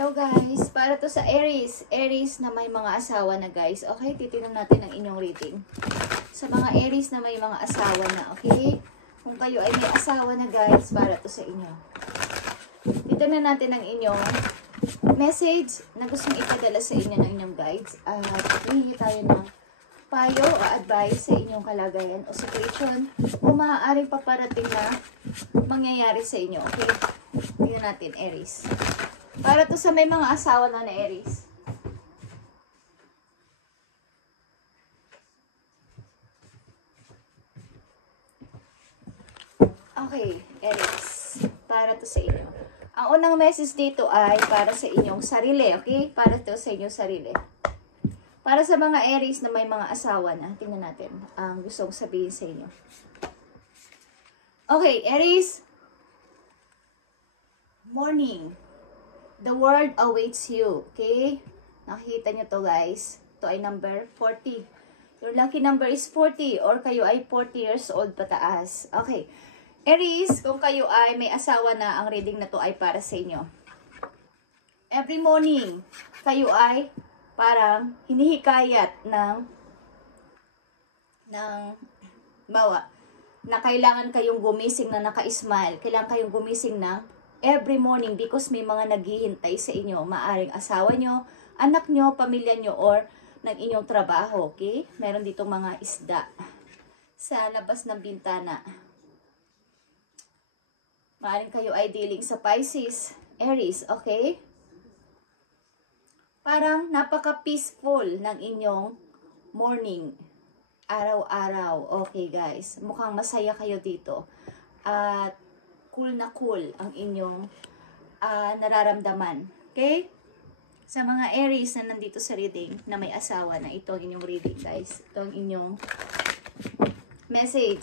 Hello guys, para to sa Aries. Aries na may mga asawa na guys. Okay, titingnan natin ang inyong reading. Sa mga Aries na may mga asawa na, okay? Kung kayo ay may asawa na guys, para to sa inyo. Titingnan natin ang inyong message na gustong ipadala sa inyo ng inyong guides. At hihingi tayo ng payo o advice sa inyong kalagayan o situation o maaaring paparating na mangyayari sa inyo, okay? Tingnan natin, Aries. Para to sa may mga asawa na Aries. Okay, Aries. Para to sa inyo. Ang unang message dito ay para sa inyong sarili, okay? Para to sa inyong sarili. Para sa mga Aries na may mga asawa na, tingnan natin ang gustong sabihin sa inyo. Okay, Aries. Morning. The world awaits you. Okay? Nakikita nyo to guys. Ito ay number 40. Your lucky number is 40 or kayo ay 40 years old pataas. Okay. Aries, kung kayo ay may asawa na, ang reading na to ay para sa inyo. Every morning, kayo ay parang hinihikayat bawa, na kailangan kayong gumising na naka-smile. Kailangan kayong gumising na every morning because may mga naghihintay sa inyo. Maaring asawa nyo, anak nyo, pamilya nyo, or ng inyong trabaho. Okay? Meron ditong mga isda sa labas ng bintana. Maaring kayo ay dealing sa Pisces, Aries. Okay? Parang napaka-peaceful ng inyong morning. Araw-araw. Okay guys. Mukhang masaya kayo dito. At cool na cool ang inyong nararamdaman. Okay? Sa mga Aries na nandito sa reading na may asawa na, ito ang inyong reading guys. Ito ang inyong message.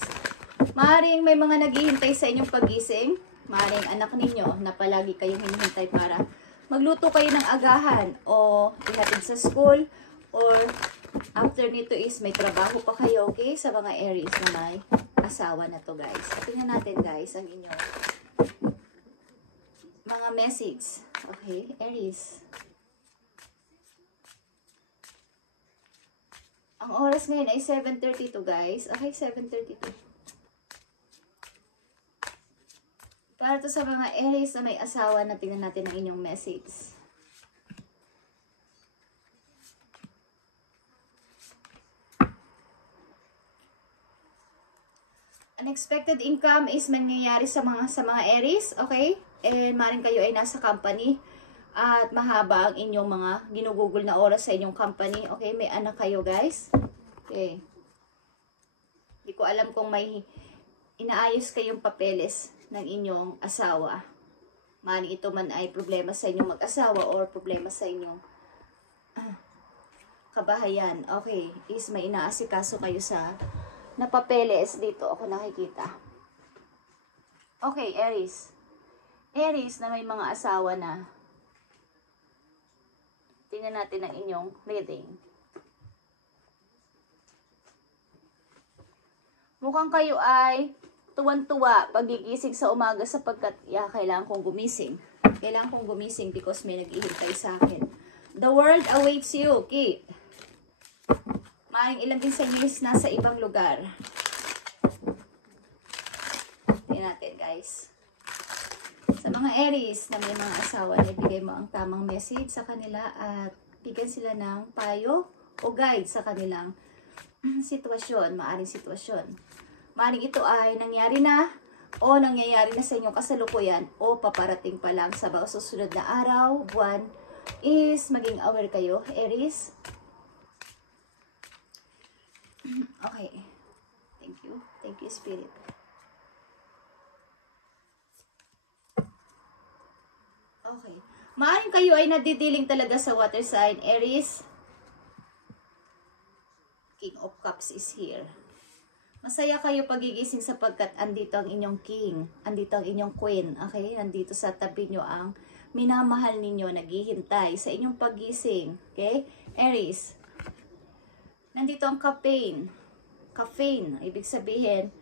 Maaaring may mga naghihintay sa inyong pagising. Maaaring anak ninyo na palagi kayong hinihintay para magluto kayo ng agahan o ihatid sa school or after nito is may trabaho pa kayo, okay? Sa mga Aries na may asawa na to guys. Tingnan natin guys ang inyong mga message. Okay, Aries. Ang oras ngayon ay 7:32 guys. Okay, 7:32. Para to sa mga Aries na may asawa na, tingnan natin ang inyong message. Unexpected income is mangyayari sa mga Aries, okay? And maaaring kayo ay nasa company at mahaba ang inyong mga ginugugol na oras sa inyong company, okay? May anak kayo, guys. Okay. Hindi ko alam kung may inaayos kayong papeles ng inyong asawa. Maaaring ito man ay problema sa inyong mag-asawa or problema sa inyong kabahayan. Okay, is may inaasikaso kayo sa na papeles dito ako nakikita. Okay, Aries. Aries na may mga asawa na. Tingnan natin ang inyong reading. Mukhang kayo ay tuwan-tuwa pagigising sa umaga sapagkat kailangan kong gumising. Kailangan kong gumising because may naghihintay sa akin. The world awaits you. Okay. Maaaring ilan din sa inyo is nasa ibang lugar. Tingnan natin guys. Sa mga Aries na may mga asawa, ibigay mo ang tamang message sa kanila at bigyan sila ng payo o guide sa kanilang sitwasyon, maaaring sitwasyon. Maaaring ito ay nangyari na o nangyayari na sa inyong kasalukuyan o paparating pa lang sa mga susunod na araw, buwan, is maging aware kayo, Aries. Okay. Thank you. Thank you, Spirit. Okay. Maaaring kayo ay nadidiling talaga sa water sign, Aries. King of Cups is here. Masaya kayo pagigising sapagkat andito ang inyong king. Andito ang inyong queen. Okay? Andito sa tabi nyo ang minamahal ninyo, naghihintay sa inyong pagising. Okay? Aries. Nandito ang caffeine. Caffeine, ibig sabihin,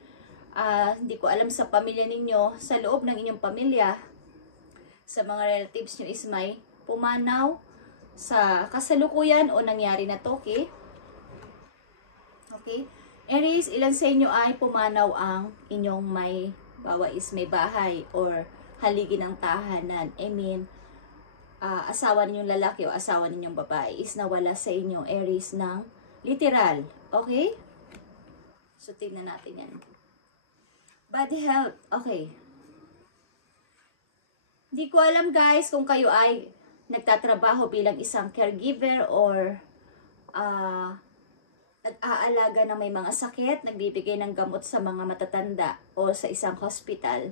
hindi ko alam sa pamilya ninyo, sa loob ng inyong pamilya, sa mga relatives nyo is may pumanaw sa kasalukuyan o nangyari na to, okay? Okay? Aries, ilan sa inyo ay pumanaw ang inyong may bahay or haligi ng tahanan. I mean, asawa ninyong lalaki o asawa ninyong babae is nawala sa inyo, Aries, ng literal. Okay? So, tingnan natin yan. Body health. Okay. Hindi ko alam guys kung kayo ay nagtatrabaho bilang isang caregiver or nag-aalaga ng may mga sakit, nagbibigay ng gamot sa mga matatanda o sa isang hospital.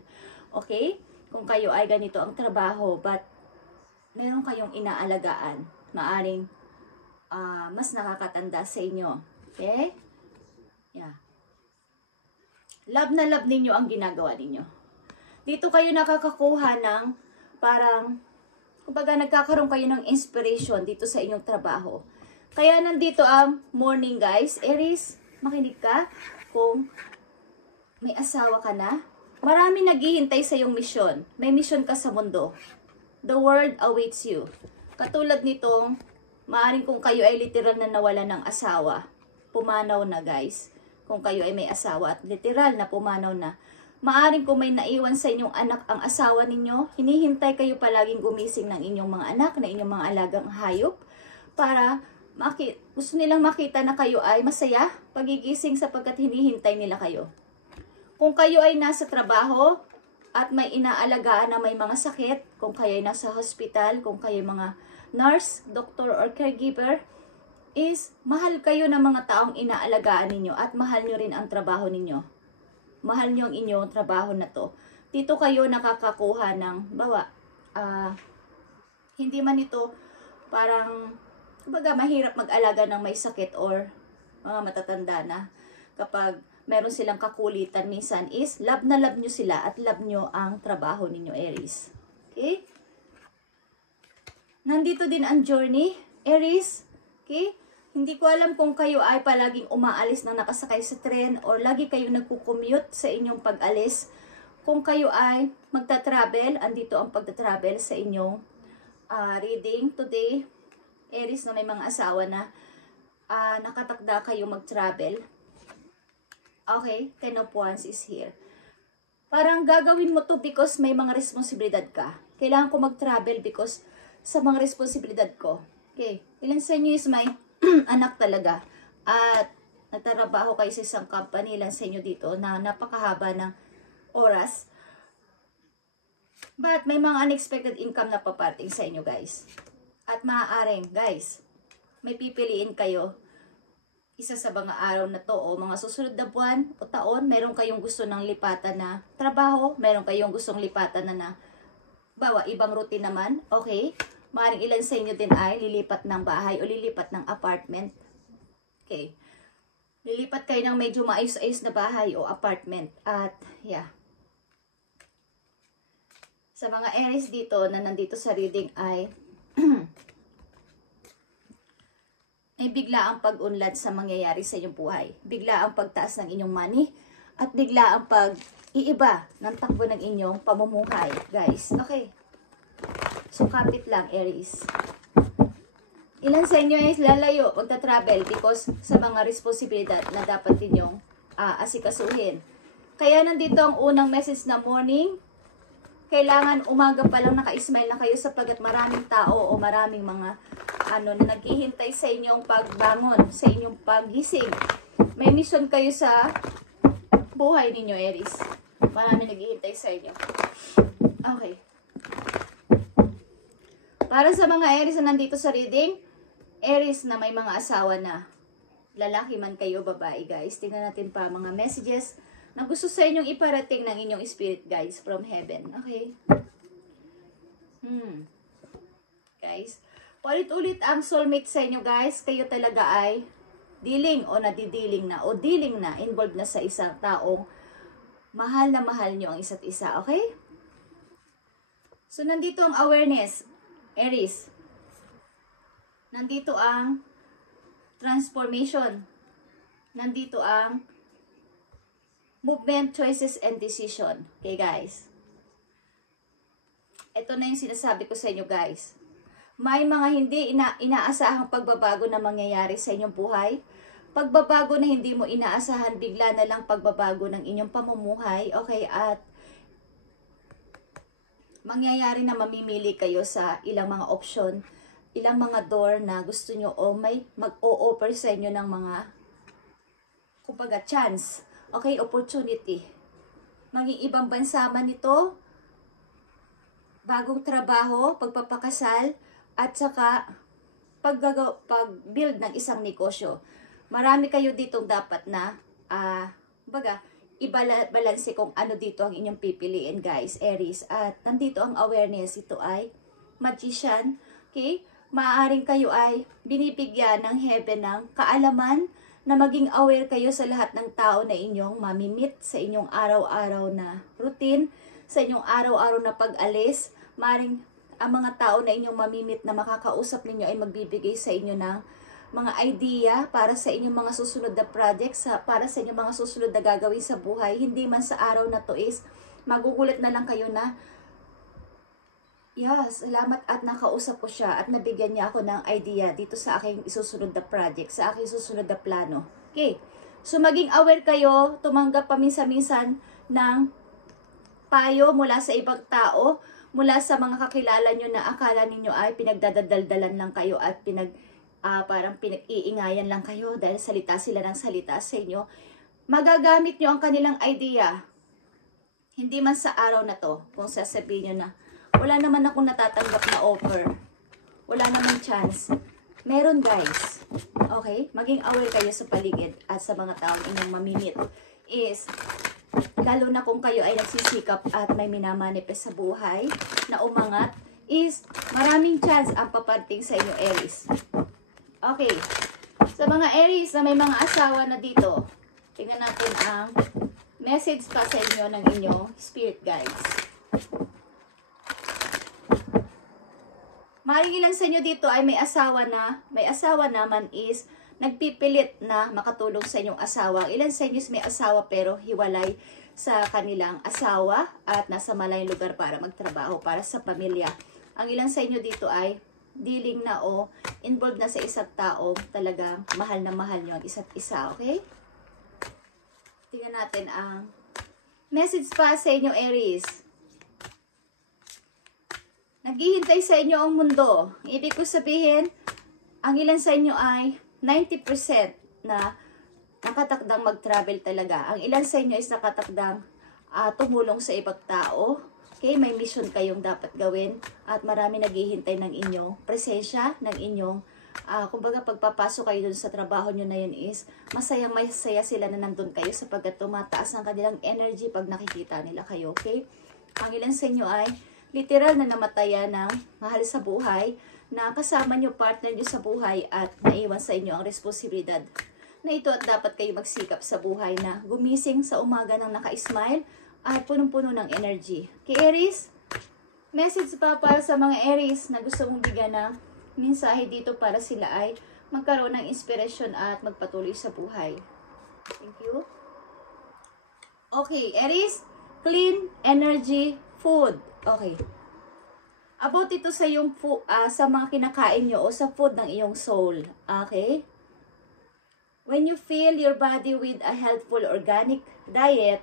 Okay? Kung kayo ay ganito ang trabaho but meron kayong inaalagaan, maaring mas nakakatanda sa inyo. Okay? Yeah. Love na love ninyo ang ginagawa ninyo. Dito kayo nakakakuha ng parang, kumbaga nagkakaroon kayo ng inspiration dito sa inyong trabaho. Kaya nandito ang morning guys. Aries, makinig ka. Kung may asawa ka na, marami naghihintay sa iyong misyon. May misyon ka sa mundo. The world awaits you. Katulad nitong, maaaring kung kayo ay literal na nawala ng asawa, pumanaw na guys. Kung kayo ay may asawa at literal na pumanaw na, maaaring kung may naiwan sa inyong anak ang asawa ninyo, hinihintay kayo palaging gumising ng inyong mga anak, na inyong mga alagang hayop, para gusto nilang makita na kayo ay masaya, pagigising sapagkat hinihintay nila kayo. Kung kayo ay nasa trabaho at may inaalagaan na may mga sakit, kung kayo ay nasa hospital, kung kayo ay mga nurse, doctor, or caregiver, is mahal kayo ng mga taong inaalagaan ninyo at mahal nyo rin ang trabaho ninyo. Mahal nyo ang inyong trabaho na to. Dito kayo nakakakuha ng, hindi man ito parang, kumbaga mahirap mag-alaga ng may sakit or mga matatanda na. Kapag meron silang kakulitan minsan is love na love nyo sila at love nyo ang trabaho ninyo, Aries. Okay? Nandito din ang journey, Aries. Okay? Hindi ko alam kung kayo ay palaging umaalis na nakasakay sa tren or lagi kayong nagko-commute sa inyong pag-alis. Kung kayo ay magta-travel, andito ang pagta-travel sa inyong reading today. Aries na may mga asawa na nakatakda kayo mag-travel. Okay, 10 of Wands is here. Parang gagawin mo to because may mga responsibilidad ka. Kailangan ko mag-travel because sa mga responsibilidad ko. Okay, ilan sa inyo is may anak talaga at nagtatrabaho kayo sa isang company, ilan sa inyo dito na napakahaba ng oras. But may mga unexpected income na paparating sa inyo guys. At maaaring, guys, may pipiliin kayo isa sa mga araw na to o mga susunod na buwan o taon, meron kayong gusto ng lipatan na trabaho, meron kayong gustong lipatan na ibang routine naman, okay? Maaaring ilan sa inyo din ay lilipat ng bahay o lilipat ng apartment. Okay. Lilipat kayo ng medyo maayos-ayos na bahay o apartment. At, yeah. Sa mga Aries dito na nandito sa reading ay may bigla ang pag-unlad sa mangyayari sa inyong buhay. Bigla ang pagtaas ng inyong money at bigla ang pag-iiba ng takbo ng inyong pamumuhay, guys. Okay. So, kapit lang, Aries. Ilan sa inyo ay lalayo, magta-travel because sa mga responsibilidad na dapat ninyong asikasuhin. Kaya nandito ang unang message na morning. Kailangan umaga pa lang naka-smile na kayo sapagkat maraming tao o maraming mga na naghihintay sa inyong pagbangon, sa inyong paggising. May mission kayo sa buhay ninyo, Aries. Maraming naghihintay sa inyo. Okay. Para sa mga Aries na nandito sa reading, Aries na may mga asawa na, lalaki man kayo, babae, guys. Tingnan natin pa mga messages na gusto sa inyong iparating ng inyong spirit guides from heaven. Okay? Guys, ulit-ulit ang soulmate sa inyo, guys. Kayo talaga ay dealing o nadidealing na o dealing na, involved na sa isang taong mahal na mahal nyo ang isa't isa. Okay? So, nandito ang awareness, Aries. Nandito ang transformation. Nandito ang movement, choices, and decision. Okay, guys? Ito na yung sinasabi ko sa inyo, guys. may mga hindi inaasahang pagbabago na mangyayari sa inyong buhay. Pagbabago na hindi mo inaasahan, bigla na lang pagbabago ng inyong pamumuhay. Okay, at mangyayari na mamimili kayo sa ilang mga option, ilang mga door na gusto nyo o may mag-o-offer sa inyo ng mga, kumbaga, chance. Okay, opportunity. Maging ibang bansa man ito, bagong trabaho, pagpapakasal, at saka pag-build ng isang negosyo. Marami kayo ditong dapat na, ibalanse kung ano dito ang inyong pipiliin, guys, Aries. At nandito ang awareness, ito ay Magician. Okay? Maaaring kayo ay binibigyan ng heaven ng kaalaman na maging aware kayo sa lahat ng tao na inyong mamimit sa inyong araw-araw na routine, sa inyong araw-araw na pag-alis. Maaaring ang mga tao na inyong mamimit na makakausap ninyo ay magbibigay sa inyo ng mga idea para sa inyong mga susunod na projects, para sa inyong mga susunod na gagawin sa buhay. Hindi man sa araw na to is magugulat na lang kayo na, yes, salamat at nakausap ko siya at nabigyan niya ako ng idea dito sa aking isusunod na project, sa aking susunod na plano. Okay, so maging aware kayo, tumanggap paminsan-minsan ng payo mula sa ibang tao, mula sa mga kakilala nyo na akala ninyo ay pinagdadaldalan lang kayo at parang pinag-iingayan lang kayo dahil salita sila ng salita sa inyo. Magagamit nyo ang kanilang idea. Hindi man sa araw na to, kung sasabihin nyo na, wala naman akong natatanggap na offer. Wala naman chance. Meron, guys. Okay? Maging aware kayo sa paligid at sa mga taong inyong mamimit. Is, lalo na kung kayo ay nagsisikap at may minamanifest sa buhay na umangat, is maraming chance ang paparating sa inyo, Aries. Okay. Sa mga Aries na may mga asawa na dito, tingnan natin ang message pa sa inyo ng inyong spirit guides. Maaaring ilan sa inyo dito ay may asawa naman is nagpipilit na makatulong sa inyong asawa. Ilan sa inyo is may asawa pero hiwalay sa kanilang asawa at nasa malayong lugar para magtrabaho para sa pamilya. Ang ilan sa inyo dito ay dealing na o involved na sa isang tao, talagang mahal na mahal nyo ang isa't isa, okay? Tingnan natin ang message pa sa inyo, Aries. Naghihintay sa inyo ang mundo. Ibig ko sabihin, ang ilan sa inyo ay 90% na nakatakdang mag-travel talaga. Ang ilan sa inyo is nakatakdang tumulong sa ibang tao. Okay, may mission kayong dapat gawin at marami naghihintay ng inyong presensya, ng inyong, kumbaga pagpapasok kayo dun sa trabaho nyo na yun is masaya sila na nandun kayo sapagkat tumataas ang kanilang energy pag nakikita nila kayo. Okay, ang ilan sa inyo ay literal na namatayan ng mahal sa buhay, na kasama nyo, partner nyo sa buhay at naiwan sa inyo ang responsibilidad na ito at dapat kayo magsikap sa buhay na gumising sa umaga ng naka-smile at punong-puno ng energy. Kay Aries, message pa para sa mga Aries na gusto mong bigyan ng mensahe dito para sila ay magkaroon ng inspirasyon at magpatuloy sa buhay. Thank you. Okay, Aries, clean energy food. Okay. About ito sa yung sa mga kinakain nyo o sa food ng iyong soul. Okay? When you fill your body with a healthful organic diet,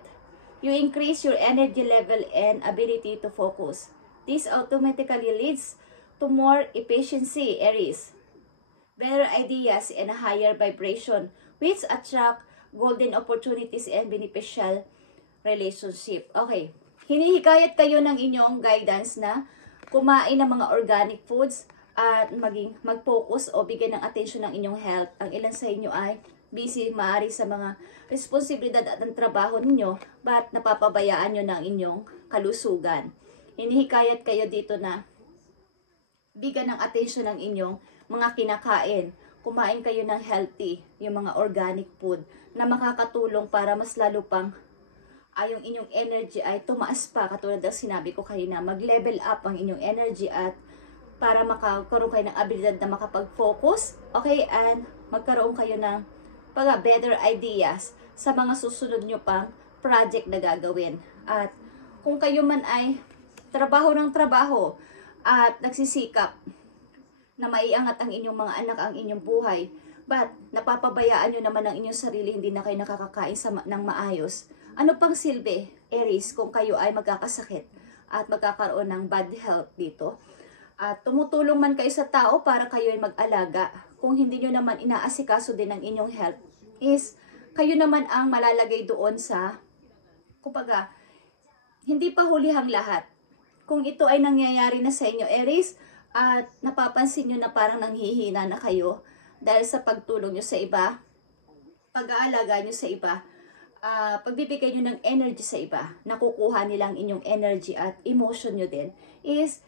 you increase your energy level and ability to focus. This automatically leads to more efficiency, Aries, better ideas, and a higher vibration, which attract golden opportunities and beneficial relationship. Okay. Hinihikayat kayo ng inyong guidance na kumain ng mga organic foods at mag-focus o bigyan ng attention ng inyong health. Ang ilan sa inyo ay busy maari sa mga responsibilidad at ang trabaho ninyo, but napapabayaan nyo ng inyong kalusugan. Hinihikayat kayo dito na bigyan ng attention ng inyong mga kinakain. Kumain kayo ng healthy, yung mga organic food na makakatulong para mas lalo pang yung inyong energy ay tumaas pa, katulad ng sinabi ko kanina, mag-level up ang inyong energy at para makakaroon kayo ng abilidad na makapag-focus, okay, and magkaroon kayo ng better ideas sa mga susunod nyo pang project na gagawin. At kung kayo man ay trabaho ng trabaho at nagsisikap, na maiangat ang inyong mga anak, ang inyong buhay. But, napapabayaan nyo naman ang inyong sarili, hindi na kayo nakakakain ng maayos. Ano pang silbi, Aries, kung kayo ay magkakasakit at magkakaroon ng bad health dito? At tumutulong man kayo sa tao para kayo ay mag-alaga. Kung hindi nyo naman inaasikaso din ang inyong health, is kayo naman ang malalagay doon sa, kumbaga, hindi pa hulihang lahat. Kung ito ay nangyayari na sa inyo, Aries, at napapansin nyo na parang nanghihina na kayo dahil sa pagtulong nyo sa iba, pag-aalaga nyo sa iba, pagbibigay nyo ng energy sa iba, nakukuha nilang inyong energy at emotion nyo din, is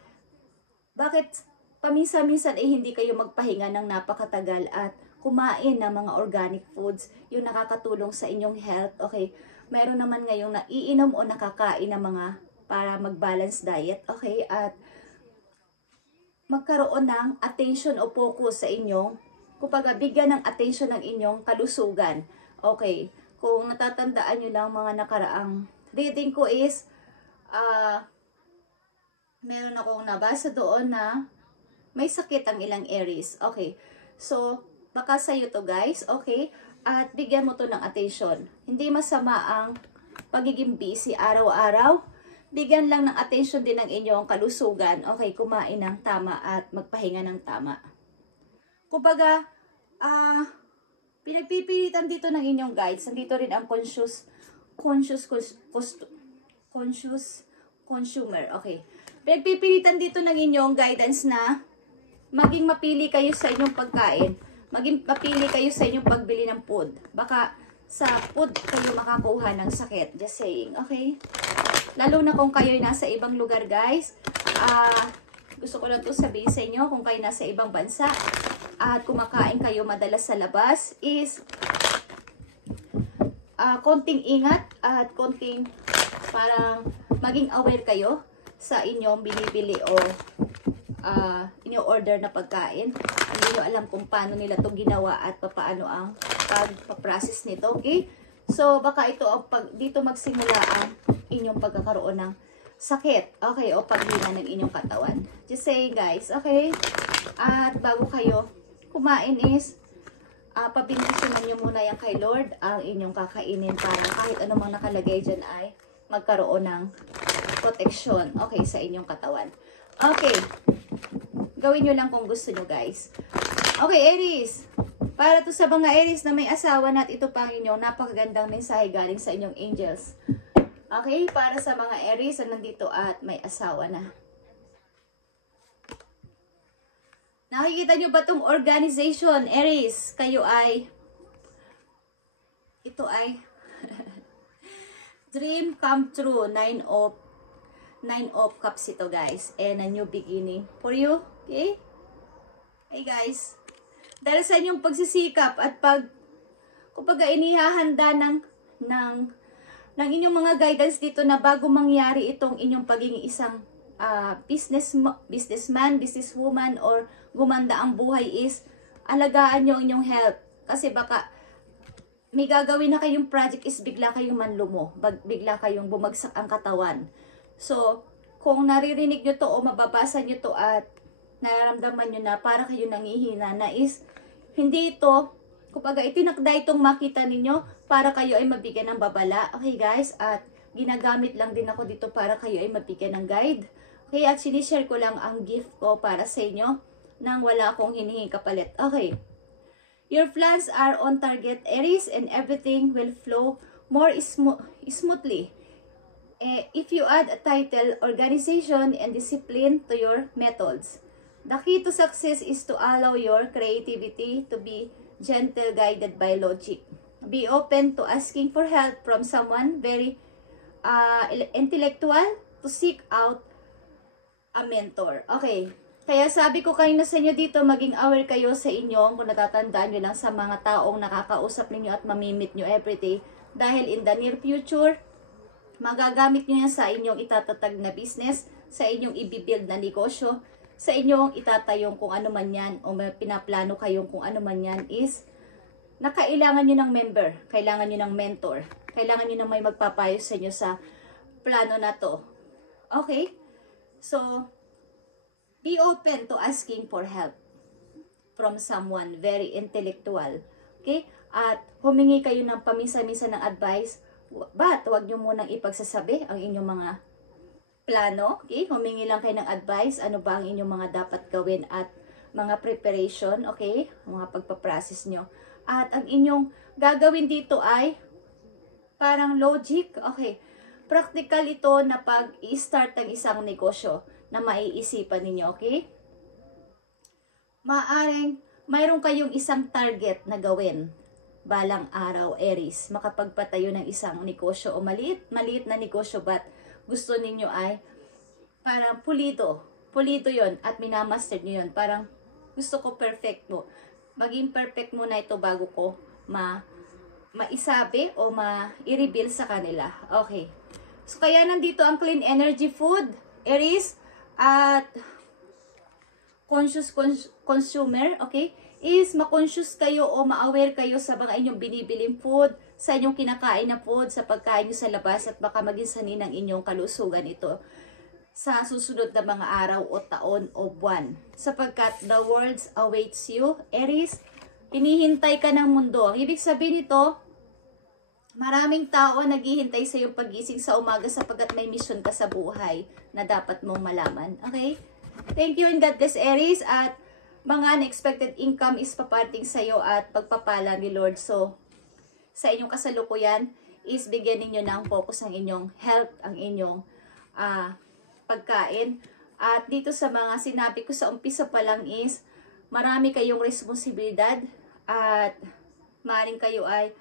bakit paminsan-minsan ay hindi kayo magpahinga ng napakatagal at kumain ng mga organic foods, yung nakakatulong sa inyong health. Okay, meron naman ngayong naiinom o nakakain ng mga para mag-balance diet, okay, at magkaroon ng attention o focus sa inyong, kumbaga bigyan ng attention ng inyong kalusugan. Okay, kung natatandaan nyo lang mga nakaraang reading ko is, meron akong nabasa doon na may sakit ang ilang Aries. Okay, so baka sa'yo to guys, okay, at bigyan mo to ng attention. Hindi masama ang pagiging busy araw-araw. Bigyan lang ng attention din ng inyong kalusugan. Okay, kumain ng tama at magpahinga ng tama. Kumbaga, pinagpipilitan dito ng inyong guides. Nandito rin ang conscious consumer. Okay. Pinagpipilitan dito ng inyong guidance na maging mapili kayo sa inyong pagkain. Maging mapili kayo sa inyong pagbili ng food. Baka sa food kayo makakuha ng sakit. Just saying. Okay? Lalo na kung kayo'y nasa ibang lugar, guys. Gusto ko lang ito sabihin sa inyo, kung kayo nasa ibang bansa at kumakain kayo madalas sa labas, is konting ingat at konting parang maging aware kayo sa inyong binibili o inyo-order na pagkain. Hindi nyo alam kung paano nila ito ginawa at paano ang pag-process nito, okay? So, baka ito dito magsimula ang inyong pagkakaroon ng sakit, okay, o paghina ng inyong katawan. Just saying, guys, okay? At bago kayo kumain is, pabindisyonan nyo muna yan kay Lord ang inyong kakainin para kahit anumang nakalagay dyan ay magkaroon ng protection, okay, sa inyong katawan. Okay, gawin nyo lang kung gusto nyo, guys. Okay, Aries, para to sa mga Aries na may asawa na at ito pang inyong napakagandang mensahe galing sa inyong angels. Okay, para sa mga Aries na nandito at may asawa na. Nakikita nyo ba itong organization, Aries? Kayo ay, ito ay dream come true, 9 of cups ito, guys, and a new beginning for you, okay? Hey guys, dahil sa inyong pagsisikap at kumbaga inihahanda ng inyong mga guidance dito na bago mangyari itong inyong pagiging isang businessman, businesswoman, or gumanda ang buhay is alagaan nyo inyong health. Kasi baka may gagawin na kayong project is bigla kayong manlumo, bigla kayong bumagsak ang katawan. So, kung naririnig nyo to o mababasa nyo to at nararamdaman nyo na para kayo nangihina na is, hindi ito, kumbaga itinakda itong makita ninyo para kayo ay mabigyan ng babala. Okay guys, at ginagamit lang din ako dito para kayo ay mabigyan ng guide. Okay, at sinishare ko lang ang gift ko para sa inyo nang wala akong hinihingi kapalit. Okay, your plans are on target, Aries, and everything will flow more smoothly. If you add a title, organization, and discipline to your methods. The key to success is to allow your creativity to be gentle, guided by logic. Be open to asking for help from someone very intellectual to seek out a mentor. Okay. Kaya sabi ko kanina sa inyo dito, maging aware kayo sa inyong, kung natatandaan nyo lang sa mga taong nakakausap ninyo at mamimit nyo everyday. Dahil in the near future, magagamit nyo yan sa inyong itatatag na business, sa inyong ibibuild na negosyo, sa inyong itatayong kung ano man yan, o may pinaplano kayong kung ano man yan is, na kailangan nyo ng member, kailangan nyo ng mentor, kailangan nyo ng may magpapayo sa inyo sa plano na to. Okay? So, be open to asking for help. from someone, very intellectual. Okay? At humingi kayo ng pamisa-misa ng advice, but huwag nyo munang ipagsasabi ang inyong mga plano. Okay? Humingi lang kayo ng advice, ano ba ang inyong mga dapat gawin at mga preparation, okay? Mga pagpaprocess nyo. At ang inyong gagawin dito ay parang logic, okay? Practical ito na pag-i-start ng isang negosyo na maiisipan ninyo, okay? Maaring mayroon kayong isang target na gawin balang araw, Aries. Makapagpatayo ng isang negosyo o maliit na negosyo, but gusto ninyo ay parang pulido yon at minamaster nyo yun. Parang gusto ko perfect mo. Maging perfect muna ito bago ko maisabi o i-reveal sa kanila. Okay. So, kaya nandito ang clean energy food, Aries, at conscious consumer, okay, is ma-conscious kayo o ma-aware kayo sa mga inyong binibiling food, sa inyong kinakain na food, sa pagkain nyo sa labas, at baka maging sanhi ng inyong kalusugan ito sa susunod na mga araw o taon o buwan. Sapagkat the world awaits you, Aries, hinihintay ka ng mundo. Ang ibig sabihin nito, maraming tao naghihintay sa iyong pagising sa umaga sapagkat may mission ka sa buhay na dapat mong malaman. Okay? Thank you and God bless, Aries. At mga unexpected income is paparating sa iyo at pagpapala ni Lord. So, sa inyong kasalukuyan is bigyan ninyo ng focus ang inyong health, ang inyong pagkain. At dito sa mga sinabi ko sa umpisa pa lang is marami kayong responsibilidad at maaaring kayo ay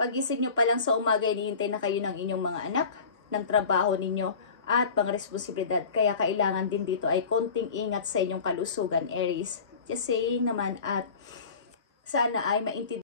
pagising nyo pa lang sa umaga, hinihintay na kayo ng inyong mga anak, ng trabaho ninyo at mga responsibilidad. Kaya kailangan din dito ay konting ingat sa inyong kalusugan, Aries. Just saying naman, at sana ay maintindihan